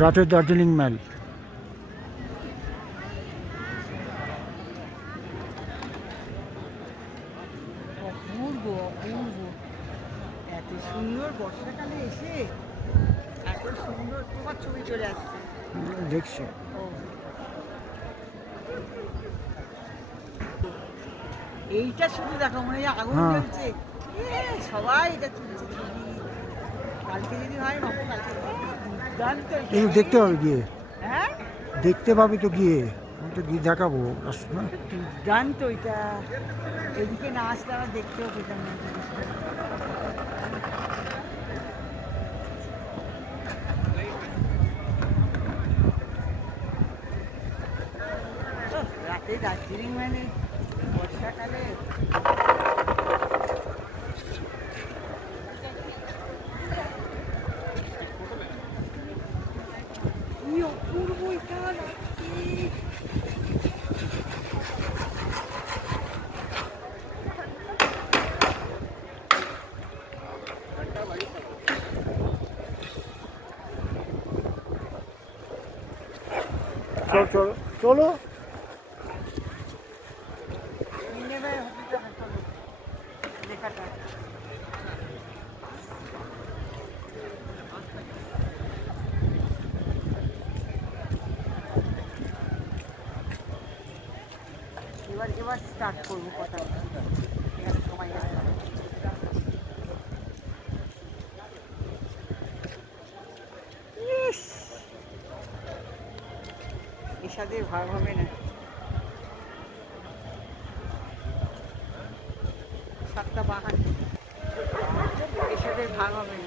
রাতের দার্জিলিং মেল। অপূর্ব অপূর্ব, এত সুন্দর বর্ষাকালে এসে এত সুন্দর তোমার ছবি চলে আসছে। দেখছি। ও, এইটা শুধু দেখো মনে হয় আগুন হ্যাঁ। জ্বলছে। সবাই এটা তুলছে ছবি। কালকে যদি হয় বাবু, কালকে দুর্দান্ত এটা। কিন্তু দেখতে পাবে গিয়ে, হ্যাঁ, দেখতে পাবি তো গিয়ে, আমি তো গিয়ে দেখাবো না। দুর্দান্ত এটা। এদিকে না আসলে আবার দেখতেও পেতাম না জিনিসটা। রাতে দার্জিলিং মানে বর্ষাকালে কি অপূর্ব এটা লাগছে। চলো চলো চলো। নেবে হসপিটালে চলো লেখাটা। এবার স্টার্ট করবো কথা। এখানে সময় লাগবে। ইস, এসাদের ভাগ হবে না। 7:52, এসাদের ভাগ হবে না।